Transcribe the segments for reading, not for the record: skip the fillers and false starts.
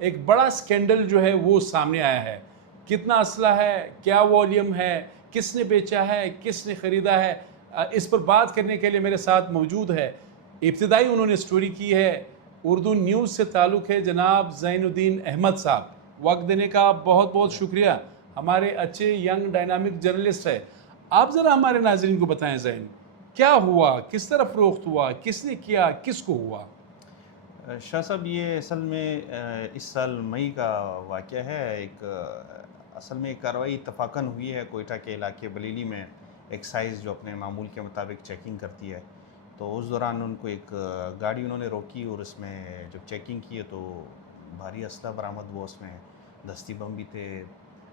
ایک بڑا سکینڈل جو ہے وہ سامنے آیا ہے. کتنا اسلحہ ہے, کیا والیوم ہے, کس نے بیچا ہے, کس نے خریدا ہے, اس پر بات کرنے کے لیے میرے ساتھ موجود ہے. ابتدائی انہوں نے سٹوری کی ہے, اردو نیوز سے تعلق ہے جناب زین الدین احمد صاحب. وقت دینے کا بہت بہت شکریہ. ہمارے اچھے ینگ ڈائنامک جرنلسٹ ہے. آپ ذرا ہمارے ناظرین کو بتائیں زین, کیا ہوا, کس طرح فروخت ہوا, کس نے کیا, کس کو ہوا؟ شاہ صاحب یہ اصل میں اس سال مئی کا واقعہ ہے. ایک اصل میں ایک کارروائی اتفاقاً ہوئی ہے کوئٹہ کے علاقے بلیلی میں. ایکسائز جو اپنے معمول کے مطابق چیکنگ کرتی ہے, تو اس دوران ان کو ایک گاڑی انہوں نے روکی اور اس میں جب چیکنگ کی ہے تو بھاری اسلحہ برآمد ہوا. اس میں دستی بم بھی تھے,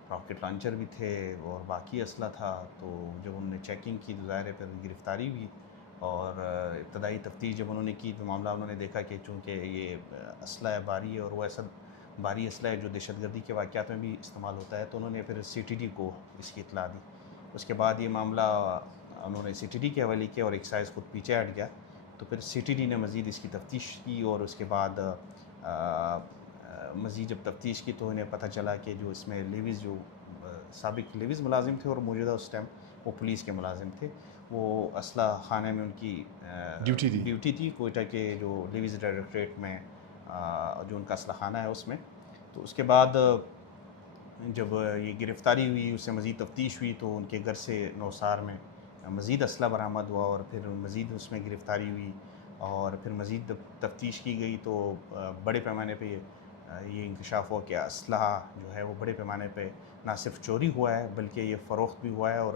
راکٹ لانچر بھی تھے اور باقی اسلحہ تھا. تو جب انہوں نے چیکنگ کی تو ظاہر ہے پھر گرفتاری ہوئی, اور ابتدائی تفتیش جب انہوں نے کی تو معاملہ انہوں نے دیکھا کہ چونکہ یہ اسلحہ بھاری ہے اور وہ ایسا بھاری اسلحہ ہے جو دہشت گردی کے واقعات میں بھی استعمال ہوتا ہے, تو انہوں نے پھر CTD کو اس کی اطلاع دی. اس کے بعد یہ معاملہ انہوں نے CTD کے حوالے کیا اور ایکسائز خود پیچھے ہٹ گیا. تو پھر CTD نے مزید اس کی تفتیش کی, اور اس کے بعد مزید جب تفتیش کی تو انہیں پتہ چلا کہ جو اس میں لیویز جو سابق لیویز ملازم تھے اور موجودہ اس ٹائم وہ پولیس کے ملازم تھے, وہ اسلحہ خانے میں ان کی ڈیوٹی تھی کوئٹہ کے جو لیویز ڈائریکٹریٹ میں جو ان کا اسلحہ خانہ ہے اس میں. تو اس کے بعد جب یہ گرفتاری ہوئی, اس سے مزید تفتیش ہوئی تو ان کے گھر سے نوسار میں مزید اسلحہ برآمد ہوا, اور پھر مزید اس میں گرفتاری ہوئی, اور پھر مزید تفتیش کی گئی تو بڑے پیمانے پہ یہ انکشاف ہوا کہ اسلحہ جو ہے وہ بڑے پیمانے پہ نہ صرف چوری ہوا ہے بلکہ یہ فروخت بھی ہوا ہے. اور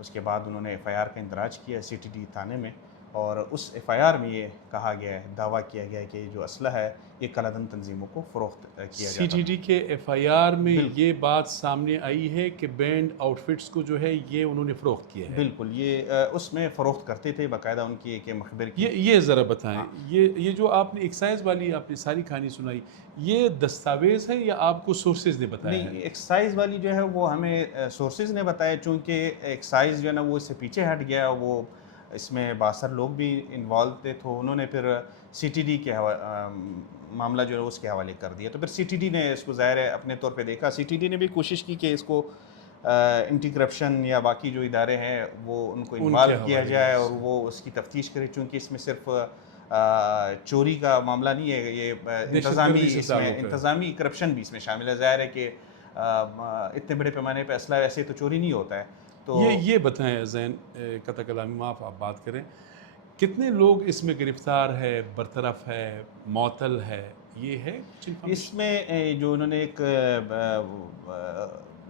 اس کے بعد انہوں نے FIR کا اندراج کیا CTD تھانے میں, اور اس FIR میں یہ کہا گیا ہے, دعویٰ کیا گیا ہے کہ جو اسلحہ ہے یہ کالعدم تنظیموں کو فروخت کیا جاتا تھا. CTD کے FIR میں یہ بات سامنے آئی ہے کہ بینڈ آؤٹ فٹس کو جو ہے یہ انہوں نے فروخت کیا ہے. بالکل, یہ اس میں فروخت کرتے تھے, باقاعدہ ان کی ایک مخبر کی. یہ ذرا بتائیں, یہ جو آپ نے ایکسائز والی آپ نے ساری کہانی سنائی, یہ دستاویز ہے یا آپ کو سورسز نے بتایا ہے؟ نہیں, ایکسائز والی جو ہے وہ ہمیں سورسز نے بتایا, چونکہ ایکسائز جو ہے نا وہ اس سے پیچھے ہٹ گیا, وہ اس میں 62 لوگ بھی انوالو تھے, تو انہوں نے پھر CTD کے معاملہ جو ہے اس کے حوالے کر دیا. تو پھر CTD نے اس کو ظاہر ہے اپنے طور پہ دیکھا. CTD نے بھی کوشش کی کہ اس کو اینٹی کرپشن یا باقی جو ادارے ہیں وہ ان کو انوالو کیا جائے اور وہ اس کی تفتیش کرے, چونکہ اس میں صرف چوری کا معاملہ نہیں ہے, یہ انتظامی کرپشن بھی اس میں شامل ہے. ظاہر ہے کہ اتنے بڑے پیمانے پہ اسلحہ ایسے تو چوری نہیں ہوتا ہے. تو یہ بتائیں زین, قطع کلامی معاف آپ بات کریں, کتنے لوگ اس میں گرفتار ہے, برطرف ہے, معطل ہے, یہ ہے اس میں جو انہوں نے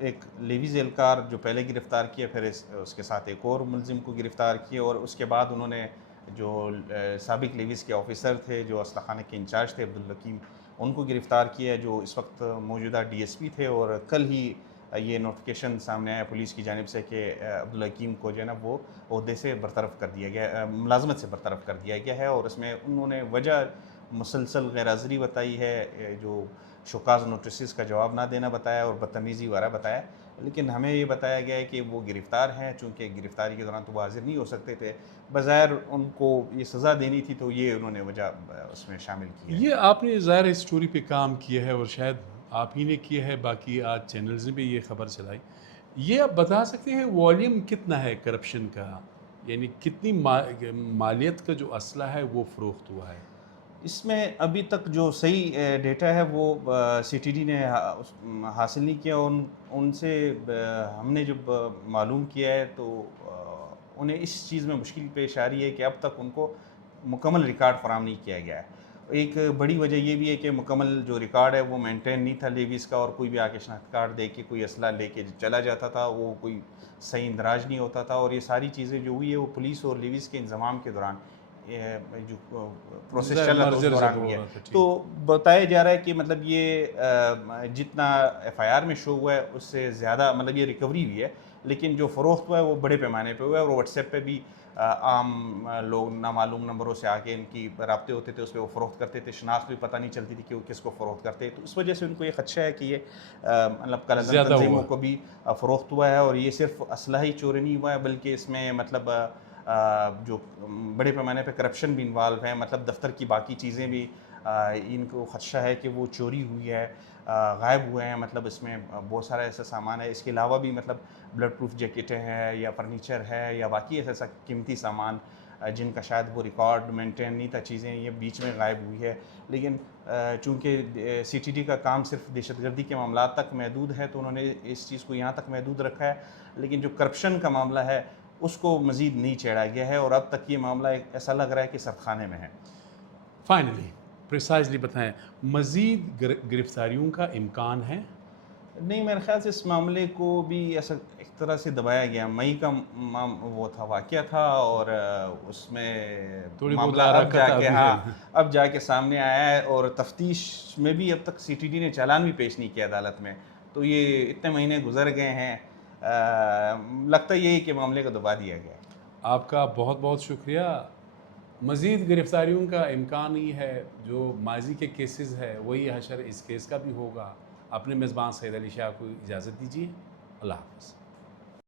ایک لیویز اہلکار جو پہلے گرفتار کیا, پھر اس کے ساتھ ایک اور ملزم کو گرفتار کیا, اور اس کے بعد انہوں نے جو سابق لیویز کے آفیسر تھے جو اسلحہ خانے کے انچارج تھے عبدالحکیم, ان کو گرفتار کیا جو اس وقت موجودہ DSP تھے. اور کل ہی یہ نوٹیفیکیشن سامنے آیا پولیس کی جانب سے کہ عبدالحکیم کو جو ہے نا وہ عہدے سے برطرف کر دیا گیا, ملازمت سے برطرف کر دیا گیا ہے. اور اس میں انہوں نے وجہ مسلسل غیر حاضری بتائی ہے, جو شوکاز نوٹسز کا جواب نہ دینا بتایا اور بدتمیزی وغیرہ بتایا. لیکن ہمیں یہ بتایا گیا ہے کہ وہ گرفتار ہیں, چونکہ گرفتاری کے دوران تو وہ حاضر نہیں ہو سکتے تھے, بظاہر ان کو یہ سزا دینی تھی, تو یہ انہوں نے وجہ اس میں شامل کی ہے. یہ آپ نے ظاہر اس سٹوری پہ کام کیا ہے اور شاید آپ ہی نے کیا ہے, باقی آج چینلز نے بھی یہ خبر چلائی. یہ آپ بتا سکتے ہیں والیوم کتنا ہے کرپشن کا, یعنی کتنی مالیت کا جو اسلحہ ہے وہ فروخت ہوا ہے؟ اس میں ابھی تک جو صحیح ڈیٹا ہے وہ CTD نے حاصل نہیں کیا. ان سے ہم نے جب معلوم کیا ہے تو انہیں اس چیز میں مشکل پیش آ رہی ہے کہ اب تک ان کو مکمل ریکارڈ فراہم نہیں کیا گیا ہے. ایک بڑی وجہ یہ بھی ہے کہ مکمل جو ریکارڈ ہے وہ مینٹین نہیں تھا لیویز کا, اور کوئی بھی آ کے شناخت کارڈ دے کے کوئی اسلحہ لے کے چلا جاتا تھا, وہ کوئی صحیح اندراج نہیں ہوتا تھا. اور یہ ساری چیزیں جو ہوئی ہے وہ پولیس اور لیویز کے انضمام کے دوران جو پروسیس چل رہا تھا اس دوران ہوئی ہے. تو بتایا جا رہا ہے کہ مطلب یہ جتنا FIR میں شو ہوا ہے اس سے زیادہ مطلب یہ ریکوری ہوئی ہے, لیکن جو فروخت ہوا ہے وہ بڑے پیمانے پہ ہوا ہے. اور واٹس ایپ پہ بھی عام لوگ نامعلوم نمبروں سے آگے ان کی رابطے ہوتے تھے, اس پہ وہ فروخت کرتے تھے, شناخت بھی پتہ نہیں چلتی تھی کہ وہ کس کو فروخت کرتے. تو اس وجہ سے ان کو یہ خدشہ ہے کہ یہ مطلب کالعدم تنظیموں کو بھی فروخت ہوا ہے. اور یہ صرف اسلحہ ہی چوری نہیں ہوا ہے بلکہ اس میں مطلب جو بڑے پیمانے پہ کرپشن بھی انوالو ہے, مطلب دفتر کی باقی چیزیں بھی ان کو خدشہ ہے کہ وہ چوری ہوئی ہے، غائب ہوئے ہیں، مطلب اس میں بہت سارا ایسا سامان ہے، اس کے علاوہ بھی مطلب بلڈ پروف جیکٹیں ہیں یا فرنیچر ہے یا باقی ایسا قیمتی سامان جن کا شاید وہ ریکارڈ مینٹین نہیں تھا، چیزیں یہ بیچ میں غائب ہوئی ہے. لیکن چونکہ سی ٹی ڈی کا کام صرف دہشت گردی کے معاملات تک محدود ہے تو انہوں نے اس چیز کو یہاں تک محدود رکھا ہے، لیکن جو کرپشن کا معاملہ ہے اس کو مزید نہیں چھیڑا گیا ہے، اور اب تک یہ معاملہ ایسا لگ رہا ہے کہ سرد خانے میں ہے. فائنلی پریسائزلی بتائیں، مزید گرفتاریوں کا امکان ہے؟ نہیں، میرے خیال سے اس معاملے کو بھی ایسا ایک طرح سے دبایا گیا. مئی کا وہ تھا، واقعہ تھا، اور اس میں تھوڑی بہت معاملہ حرکت اب جا کے سامنے آیا ہے، اور تفتیش میں بھی اب تک سی ٹی ڈی نے چالان بھی پیش نہیں کیا عدالت میں. تو یہ اتنے مہینے گزر گئے ہیں، لگتا یہی کہ معاملے کو دبا دیا گیا. آپ کا بہت بہت شکریہ. مزید گرفتاریوں کا امکان ہی ہے، جو ماضی کے کیسز ہے وہی حشر اس کیس کا بھی ہوگا. اپنے میزبان سید علی شاہ کو اجازت دیجیے. اللہ حافظ.